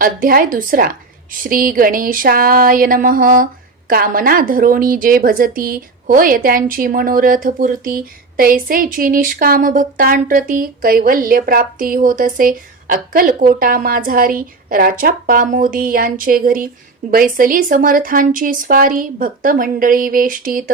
अध्याय दुसरा. श्री गणेशाय नमः. कामना धरोणी जे भजती, होय त्यांची मनोरथ पूर्ती. तैसेची निष्काम भक्तांप्रती, कैवल्य प्राप्ती होत असे. अक्कलकोटा माझारी, राचाप्पा मोदी यांचे घरी. बैसली समर्थांची स्वारी, भक्त मंडळी वेष्टीत.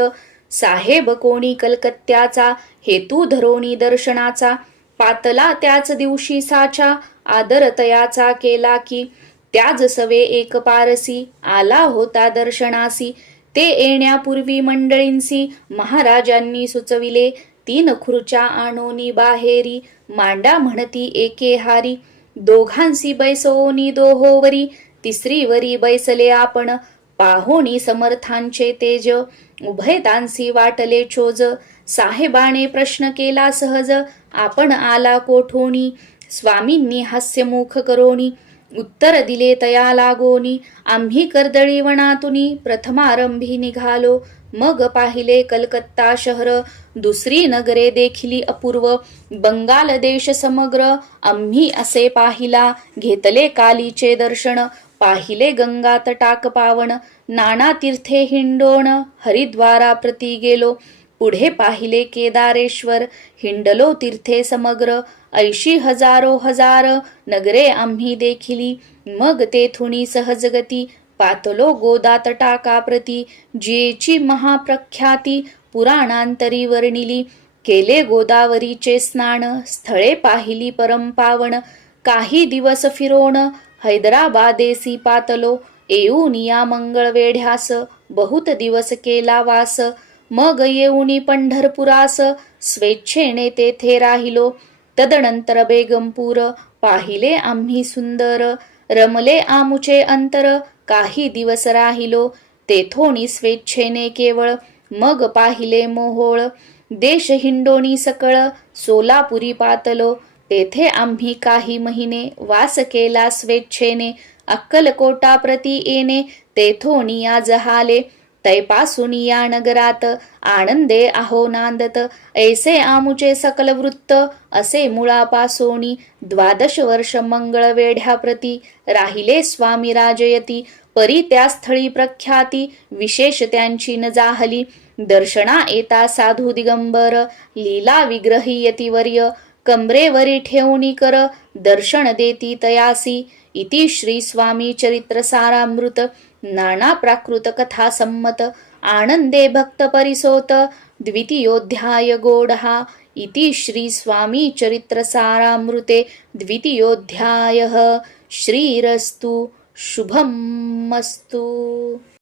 साहेब कोणी कलकत्त्याचा, हेतू धरोणी दर्शनाचा. पातला त्याच दिवशी साचा, आदर तयाचा केला की. त्याज सवे एक पारसी, आला होता दर्शनासी. ते येण्यापूर्वी मंडळींसी, महाराजांनी सुचविले. 3 खुर्च्या आणोनी बाहेरी, मांडा म्हणती एके हारी. दोघांसी बैसोनी दोहोवरी, तिसरीवरी बैसले आपण. पाहोनी समर्थांचे तेज, उभयतांसी वाटले चोज. साहेबाने प्रश्न केला सहज, आपण आला कोठोनी. स्वामींनी हास्यमुख करोनी, उत्तर दिले तया लागोनी. आम्ही कर्दळीवनातुनी, प्रथमारंभी निघालो. मग पाहिले कलकत्ता शहर, दुसरी नगरे देखिली अपूर्व. बंगाल देश समग्र, आम्ही असे पाहिला. घेतले कालीचे दर्शन, पाहिले गंगा तटाक पावन. नाना तीर्थे हिंडोण, हरिद्वारा प्रती गेलो. पुढे पाहिले केदारेश्वर, हिंडलो तीर्थे समग्र. 80 हजारो हजार नगरे आम्ही देखिली. मग तेथुनी सहजगती, पातलो गोदा तटाकाप्रती. जेची महाप्रख्याती, पुराणांतरी वर्णिली. केले गोदावरीचे स्नान, स्थळे पाहिली परमपावन. काही दिवस फिरोण, हैदराबादेसी पातलो. येऊन या मंगळवेढ्यास, बहुत दिवस केला वास. मग येऊनी पंढरपुरास, स्वेच्छेने तेथे राहिलो. तदनंतर बेगमपूर, पाहिले आम्ही सुंदर. रमले आमुचे अंतर, काही दिवस राहिलो. तेथोनी स्वेच्छेने केवळ, मग पाहिले मोहोळ. देश हिंडोनी सकळ, सोलापुरी पातलो. तेथे आम्ही काही महिने, वास केला स्वेच्छेने. अक्कलकोटा प्रती येणे, तेथोनी या जहाले. तैपासून या नगरात, आनंदे आहो नांदत. ऐसे आमुचे सकल वृत्त, असे मुळापासोनी. 12 वर्ष मंगळवेढ्याप्रती, राहिले स्वामी राजयती. परी त्या स्थळी प्रख्याती, विशेष त्यांची न जाहली. दर्शना येता साधू दिगंबर, लीला विग्रही यतिवर्य. कमरेवरी ठेवणी कर, दर्शन देती तयासी. इति श्री स्वामी चरित्र सारामृत, नाना प्राकृत कथा संमत. आनंदे भक्त परिसोत, द्वितीयोऽध्याय गोडहा. इति श्री स्वामी चरित्र सारामृते द्वितीयोऽध्यायः. श्रीरस्तु शुभमस्तु.